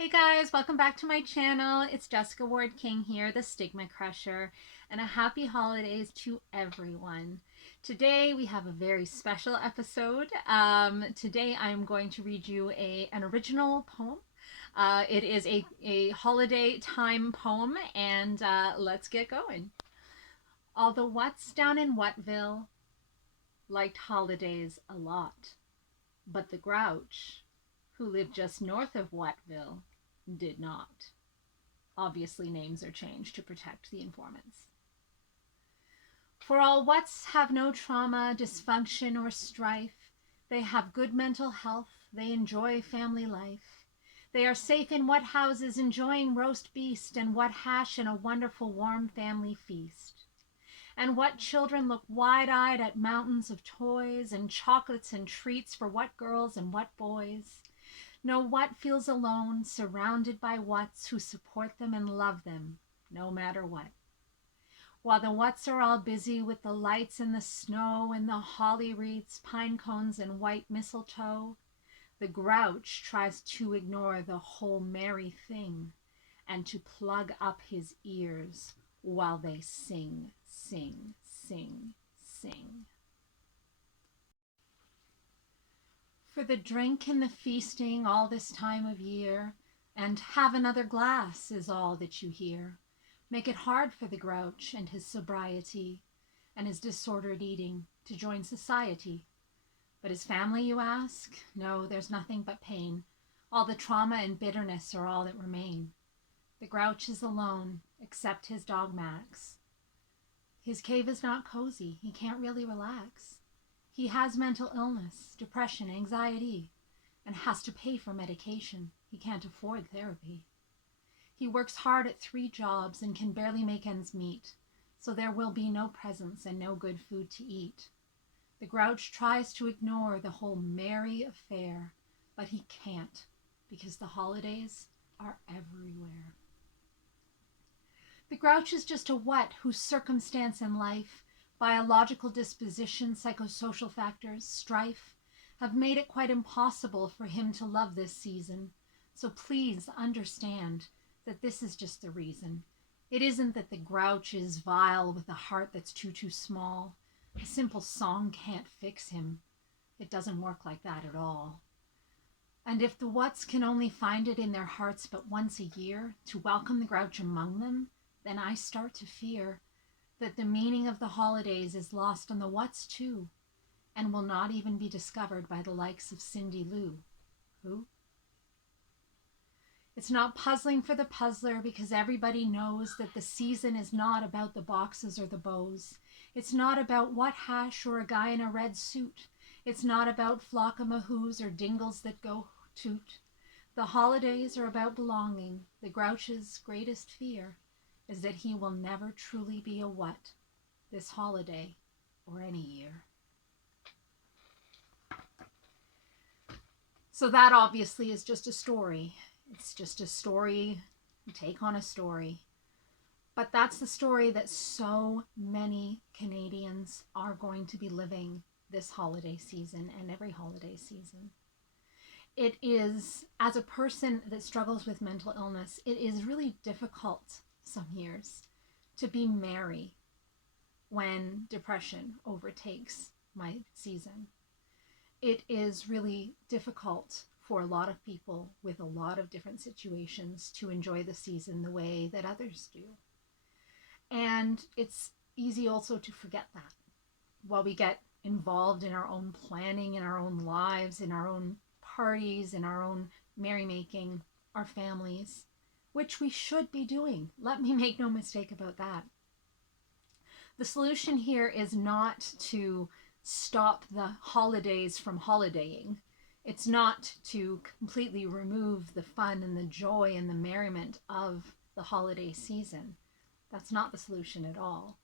Hey guys, welcome back to my channel. It's Jessica Ward King here, the StigmaCrusher, and a happy holidays to everyone. Today we have a very special episode. Today I'm going to read you an original poem. It is a holiday time poem, and let's get going. All the What's down in Whatville liked holidays a lot, but the Grouch, who lived just north of Whatville, did not. Obviously, names are changed to protect the informants. For all Whats have no trauma, dysfunction, or strife. They have good mental health. They enjoy family life. They are safe in what houses, enjoying roast beast and what hash and a wonderful warm family feast. And what children look wide-eyed at mountains of toys and chocolates and treats for what girls and what boys. No What feels alone, surrounded by Whats who support them and love them, no matter what. While the Whats are all busy with the lights and the snow and the holly wreaths, pine cones, and white mistletoe, the Grouch tries to ignore the whole merry thing and to plug up his ears while they sing, sing, sing, sing. For the drink and the feasting all this time of year, and have another glass is all that you hear, make it hard for the Grouch and his sobriety, and his disordered eating, to join society. But his family, you ask? No, there's nothing but pain. All the trauma and bitterness are all that remain. The Grouch is alone, except his dog Max. His cave is not cozy. He can't really relax. He has mental illness, depression, anxiety, and has to pay for medication. He can't afford therapy. He works hard at 3 jobs and can barely make ends meet, so there will be no presents and no good food to eat. The Grouch tries to ignore the whole merry affair, but he can't, because the holidays are everywhere. The Grouch is just a What whose circumstance in life, biological disposition, psychosocial factors, strife, have made it quite impossible for him to love this season. So please understand that this is just the reason. It isn't that the Grouch is vile with a heart that's too small. A simple song can't fix him. It doesn't work like that at all. And if the Whats can only find it in their hearts but once a year to welcome the Grouch among them, then I start to fear that the meaning of the holidays is lost on the Whats too, and will not even be discovered by the likes of Cindy Lou. Who? It's not puzzling for the puzzler, because everybody knows that the season is not about the boxes or the bows. It's not about what hash or a guy in a red suit. It's not about flock-a-mahoos or dingles that go toot. The holidays are about belonging. The Grouch's greatest fear is that he will never truly be a What this holiday or any year. So that obviously is just a story. It's just a story, take on a story. But that's the story that so many Canadians are going to be living this holiday season and every holiday season. It is, as a person that struggles with mental illness, it is really difficult some years to be merry when depression overtakes my season. It is really difficult for a lot of people with a lot of different situations to enjoy the season the way that others do. And it's easy also to forget that while we get involved in our own planning, in our own lives, in our own parties, in our own merrymaking, our families, which we should be doing. Let me make no mistake about that. The solution here is not to stop the holidays from holidaying. It's not to completely remove the fun and the joy and the merriment of the holiday season. That's not the solution at all.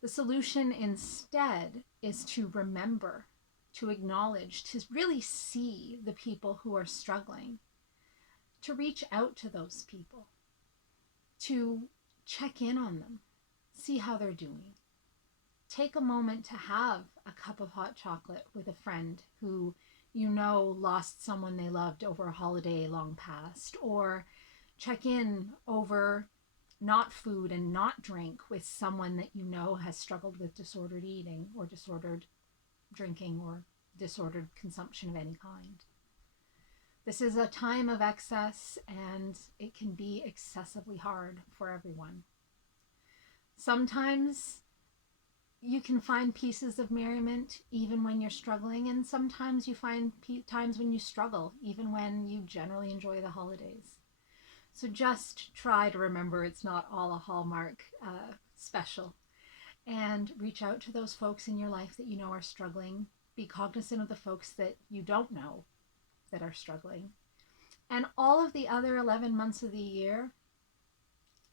The solution instead is to remember, to acknowledge, to really see the people who are struggling, to reach out to those people, to check in on them, see how they're doing. Take a moment to have a cup of hot chocolate with a friend who you know lost someone they loved over a holiday long past, or check in over not food and not drink with someone that you know has struggled with disordered eating or disordered drinking or disordered consumption of any kind. This is a time of excess, and it can be excessively hard for everyone. Sometimes you can find pieces of merriment even when you're struggling, and sometimes you find times when you struggle even when you generally enjoy the holidays. So just try to remember it's not all a Hallmark special, and reach out to those folks in your life that you know are struggling. Be cognizant of the folks that you don't know that are struggling. And all of the other 11 months of the year,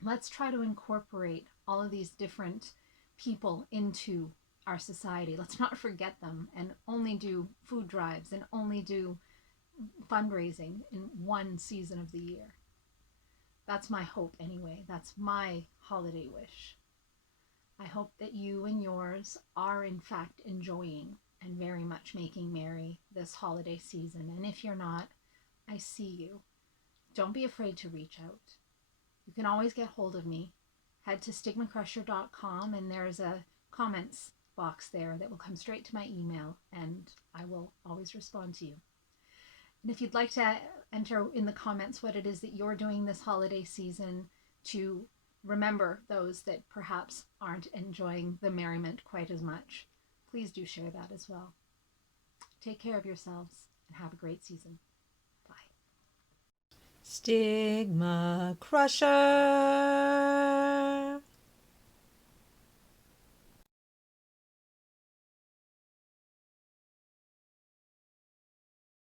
let's try to incorporate all of these different people into our society. Let's not forget them and only do food drives and only do fundraising in one season of the year. That's my hope anyway. That's my holiday wish. I hope that you and yours are in fact enjoying and very much making merry this holiday season. And if you're not, I see you. Don't be afraid to reach out. You can always get hold of me. Head to StigmaCrusher.com, and there's a comments box there that will come straight to my email, and I will always respond to you. And if you'd like to enter in the comments what it is that you're doing this holiday season to remember those that perhaps aren't enjoying the merriment quite as much, please do share that as well. Take care of yourselves and have a great season. Bye. Stigma Crusher.